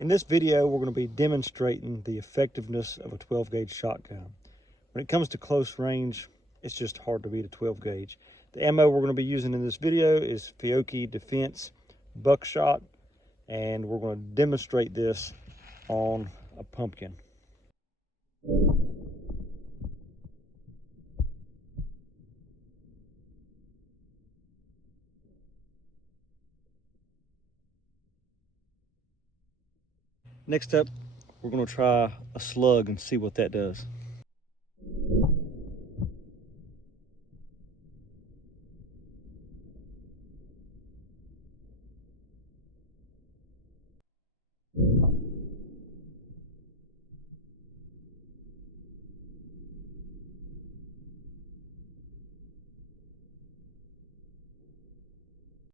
In this video, we're going to be demonstrating the effectiveness of a 12 gauge shotgun. When it comes to close range, it's just hard to beat a 12 gauge. The ammo we're going to be using in this video is Fiocchi Defense Buckshot, and we're going to demonstrate this on a pumpkin. Next up, we're going to try a slug and see what that does.